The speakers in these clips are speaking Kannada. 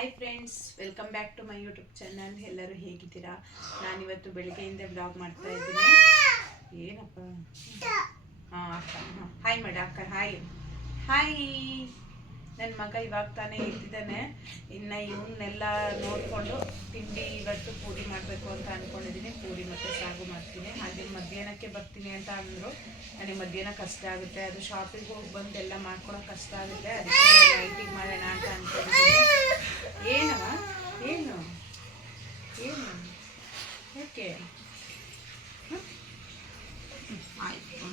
Hi friends, welcome back to my YouTube channel. ಎಲ್ಲರೂ ಹೇಗಿದ್ದೀರಾ? ನಾನಿವತ್ತು ಬೆಳಗ್ಗೆಯಿಂದ ಬ್ಲಾಗ್ ಮಾಡ್ತಾ ಇದ್ದೀನಿ. ಏನಪ್ಪ ಅಕ್ಕ ಹಾಯ್ ಮಾಡ ಅಕ್ಕ. Hi hi. ನನ್ನ ಮಗ ಇವಾಗ ತಾನೇ ಎದ್ದಿದ್ದಾನೆ. ಇನ್ನು ಇವನ್ನೆಲ್ಲ ನೋಡಿಕೊಂಡು ತಿಂಡಿ ಇವತ್ತು ಪೂರಿ ಮಾಡಬೇಕು ಅಂತ ಅಂದ್ಕೊಂಡಿದ್ದೀನಿ. ಪೂರಿ ಮತ್ತು ಸಾಗು ಮಾಡ್ತೀನಿ. ಹಾಗೆ ಮಧ್ಯಾಹ್ನಕ್ಕೆ ಬರ್ತೀನಿ ಅಂತ ಅಂದರು. ನನಗೆ ಮಧ್ಯಾಹ್ನ ಕಷ್ಟ ಆಗುತ್ತೆ, ಅದು ಶಾಪಿಗೆ ಹೋಗಿ ಬಂದು ಎಲ್ಲ ಮಾಡ್ಕೊಳೋಕೆ ಕಷ್ಟ ಆಗುತ್ತೆ. ಅದಕ್ಕೆ ನೈಟಿಗೆ ಮಾಡೋಣ ಅಂತ ಅಂದ್ಕೊಂಡಿದ್ದೀನಿ. ಏನವ ಏನು ಏನು ಓಕೆ ಆಯ್ತು.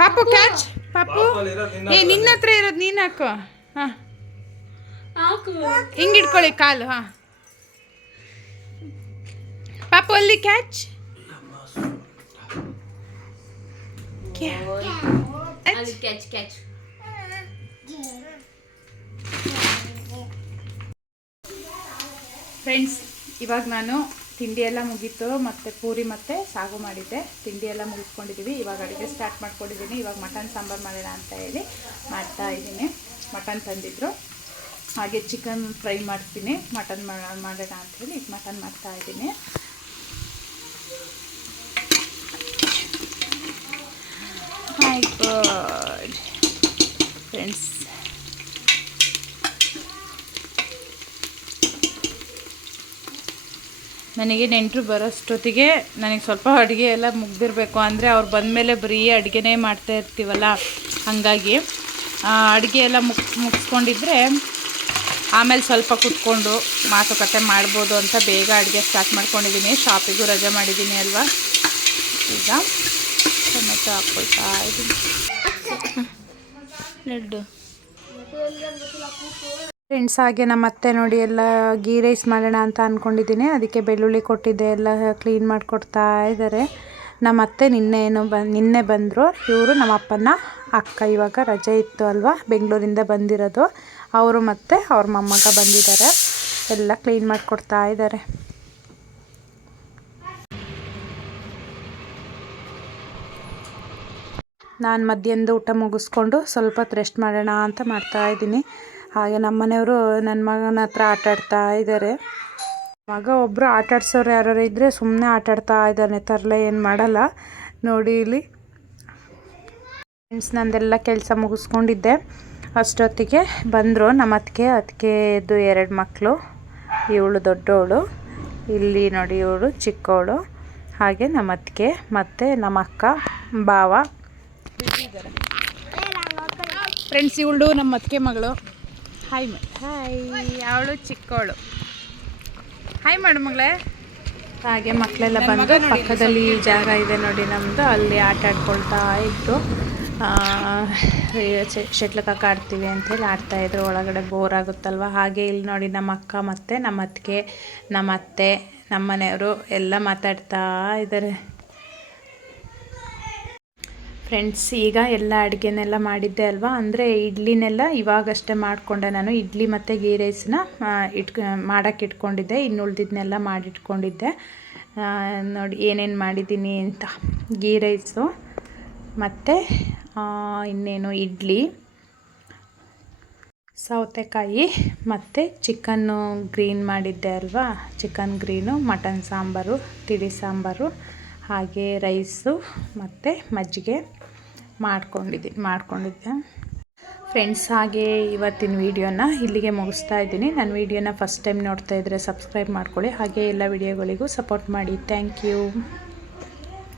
ಪಾಪು ಕ್ಯಾಚ್. ಪಾಪು ನಿನ್ನ ಹತ್ರ ಇರೋದು ನೀನು ಹಾಕು. ಹಾಂ ಹಿಂಗೆ ಇಟ್ಕೊಳ್ಳಿ ಕಾಲು. ಹಾಂ ಪಾಪು ಅಲ್ಲಿ ಕ್ಯಾಚ್. Catch catch. ಫ್ರೆಂಡ್ಸ್, ಇವಾಗ ನಾನು ತಿಂಡಿ ಎಲ್ಲ ಮುಗೀತು, ಮತ್ತು ಪೂರಿ ಮತ್ತು ಸಾಗು ಮಾಡಿದ್ದೆ. ತಿಂಡಿ ಎಲ್ಲ ಮುಗಿಸ್ಕೊಂಡಿದ್ದೀವಿ. ಇವಾಗ ಅಡುಗೆ ಸ್ಟಾರ್ಟ್ ಮಾಡ್ಕೊಂಡಿದ್ದೀನಿ. ಇವಾಗ ಮಟನ್ ಸಾಂಬಾರು ಮಾಡೋಣ ಅಂತ ಹೇಳಿ ಮಾಡ್ತಾ ಇದ್ದೀನಿ. ಮಟನ್ ತಂದಿದ್ರು, ಹಾಗೆ ಚಿಕನ್ ಫ್ರೈ ಮಾಡ್ತೀನಿ. ಮಟನ್ ಮಾಡೋಣ ಅಂಥೇಳಿ ಈಗ ಮಟನ್ ಮಾಡ್ತಾ ಇದ್ದೀನಿ. ಮೈ ಗಾಡ್ ಫ್ರೆಂಡ್ಸ್, ನನಗೆ ನೆಂಟರು ಬರೋಷ್ಟೊತ್ತಿಗೆ ನನಗೆ ಸ್ವಲ್ಪ ಅಡುಗೆ ಎಲ್ಲ ಮುಗ್ದಿರಬೇಕು. ಅಂದರೆ ಅವ್ರು ಬಂದಮೇಲೆ ಬರೀ ಅಡುಗೆನೇ ಮಾಡ್ತಾ ಇರ್ತೀವಲ್ಲ, ಹಾಗಾಗಿ ಅಡುಗೆ ಎಲ್ಲ ಮುಗಿಸ್ಕೊಂಡಿದ್ರೆ ಆಮೇಲೆ ಸ್ವಲ್ಪ ಕುತ್ಕೊಂಡು ಮಾತುಕತೆ ಮಾಡ್ಬೋದು ಅಂತ ಬೇಗ ಅಡುಗೆ ಸ್ಟಾರ್ಟ್ ಮಾಡ್ಕೊಂಡಿದ್ದೀನಿ. ಶಾಪಿಗೂ ರಜೆ ಮಾಡಿದ್ದೀನಿ ಅಲ್ವಾ. ಈಗ ಟೊಮೆಟೊ ಹಾಕ್ಕೊಳ್ತಾ ಇದ್ದೀನಿ. ಲಡ್ಡು ಫ್ರೆಂಡ್ಸ್, ಹಾಗೆ ನಮ್ಮ ಅತ್ತೆ ನೋಡಿ ಎಲ್ಲ ಗೀ ರೈಸ್ ಮಾಡೋಣ ಅಂತ ಅಂದ್ಕೊಂಡಿದ್ದೀನಿ. ಅದಕ್ಕೆ ಬೆಳ್ಳುಳ್ಳಿ ಕೊಟ್ಟಿದ್ದೆ, ಎಲ್ಲ ಕ್ಲೀನ್ ಮಾಡಿಕೊಡ್ತಾ ಇದ್ದಾರೆ. ನಮ್ಮ ಅತ್ತೆ ನಿನ್ನೆ ಬಂದರು. ಇವರು ನಮ್ಮ ಅಪ್ಪನ ಅಕ್ಕ. ಇವಾಗ ರಜೆ ಇತ್ತು ಅಲ್ವಾ, ಬೆಂಗಳೂರಿಂದ ಬಂದಿರೋದು. ಅವರು ಮತ್ತು ಅವ್ರ ಮೊಮ್ಮಗ ಬಂದಿದ್ದಾರೆ. ಎಲ್ಲ ಕ್ಲೀನ್ ಮಾಡಿಕೊಡ್ತಾ ಇದ್ದಾರೆ. ನಾನು ಮಧ್ಯಾಹ್ನದ ಊಟ ಮುಗಿಸ್ಕೊಂಡು ಸ್ವಲ್ಪ ಹೊತ್ತು ರೆಸ್ಟ್ ಮಾಡೋಣ ಅಂತ ಮಾಡ್ತಾಯಿದ್ದೀನಿ. ಹಾಗೆ ನಮ್ಮ ಮನೆಯವರು ನನ್ನ ಮಗನ ಹತ್ರ ಆಟಾಡ್ತಾ ಇದ್ದಾರೆ. ಮಗ ಒಬ್ಬರು ಆಟಾಡ್ಸೋರು ಯಾರು ಇದ್ದರೆ ಸುಮ್ಮನೆ ಆಟಾಡ್ತಾ ಇದ್ದಾನೆ, ತರಲೆ ಏನು ಮಾಡಲ್ಲ. ನೋಡಿ ಇಲ್ಲಿ ಫ್ರೆಂಡ್ಸ್, ನಂದೆಲ್ಲ ಕೆಲಸ ಮುಗಿಸ್ಕೊಂಡಿದ್ದೆ. ಅಷ್ಟೊತ್ತಿಗೆ ಬಂದರು ನಮ್ಮ ಅದಕ್ಕೆದು 2 ಮಕ್ಕಳು. ಇವಳು ದೊಡ್ಡವಳು, ಇಲ್ಲಿ ನೋಡಿ ಇವಳು ಚಿಕ್ಕವಳು. ಹಾಗೆ ನಮ್ಮ ಅತ್ತಿಗೆ ಮತ್ತು ನಮ್ಮ ಅಕ್ಕ ಭಾವ ಇದ್ದಾರೆ. ಫ್ರೆಂಡ್ಸ್, ಇವಳು ನಮ್ಮ ಅತ್ತಿಗೆ ಮಗಳು. Hi hi. ಅವಳು ಚಿಕ್ಕವಳು. ಹಾಯ್ ಮಾಡು ಮಗಳೇ. ಹಾಗೆ ಮಕ್ಕಳೆಲ್ಲ ಬಂದು ಪಕ್ಕದಲ್ಲಿ ಜಾಗ ಇದೆ ನೋಡಿ ನಮ್ಮದು, ಅಲ್ಲಿ ಆಟ ಆಡ್ಕೊಳ್ತಾ ಇತ್ತು. ಶಟ್ಲಕಾಕ ಆಡ್ತೀವಿ ಅಂಥೇಳಿ ಆಡ್ತಾಯಿದ್ರು. ಒಳಗಡೆ ಬೋರ್ ಆಗುತ್ತಲ್ವ. ಹಾಗೆ ಇಲ್ಲಿ ನೋಡಿ ನಮ್ಮ ಅಕ್ಕ ಮತ್ತು ನಮ್ಮ ಅತ್ತಿಗೆ, ನಮ್ಮ ಅತ್ತೆ, ನಮ್ಮ ಮನೆಯವರು ಎಲ್ಲ ಮಾತಾಡ್ತಾ ಇದ್ದಾರೆ. ಫ್ರೆಂಡ್ಸ್, ಈಗ ಎಲ್ಲ ಅಡುಗೆನೆಲ್ಲ ಮಾಡಿದ್ದೆ ಅಲ್ವಾ. ಅಂದರೆ ಇಡ್ಲಿನೆಲ್ಲ ಇವಾಗಷ್ಟೇ ಮಾಡಿಕೊಂಡೆ ನಾನು. ಇಡ್ಲಿ ಮತ್ತು ಗೀ ರೈಸನ್ನ ಮಾಡೋಕ್ಕೆ ಇಟ್ಕೊಂಡಿದ್ದೆ. ಇನ್ನು ಉಳಿದಿದ್ದನ್ನೆಲ್ಲ ಮಾಡಿಟ್ಕೊಂಡಿದ್ದೆ. ನೋಡಿ ಏನೇನು ಮಾಡಿದ್ದೀನಿ ಅಂತ. ಗೀ ರೈಸು ಮತ್ತು ಇನ್ನೇನು ಇಡ್ಲಿ, ಸೌತೆಕಾಯಿ ಮತ್ತು ಚಿಕನ್ನು ಗ್ರೀನ್ ಮಾಡಿದ್ದೆ ಅಲ್ವಾ. ಚಿಕನ್ ಗ್ರೀನು, ಮಟನ್ ಸಾಂಬಾರು, ತಿಳಿ ಸಾಂಬಾರು, ಹಾಗೆ ರೈಸು ಮತ್ತು ಮಜ್ಜಿಗೆ ಮಾಡ್ಕೊಂಡಿದ್ದೆ ಫ್ರೆಂಡ್ಸ್. ಹಾಗೆ ಇವತ್ತಿನ ವೀಡಿಯೋನ ಇಲ್ಲಿಗೆ ಮುಗಿಸ್ತಾ ಇದ್ದೀನಿ. ನನ್ನ ವೀಡಿಯೋನ ಫಸ್ಟ್ ಟೈಮ್ ನೋಡ್ತಾ ಇದ್ದರೆ ಸಬ್ಸ್ಕ್ರೈಬ್ ಮಾಡ್ಕೊಳ್ಳಿ. ಹಾಗೆ ಎಲ್ಲ ವೀಡಿಯೋಗಳಿಗೂ ಸಪೋರ್ಟ್ ಮಾಡಿ. Thank you.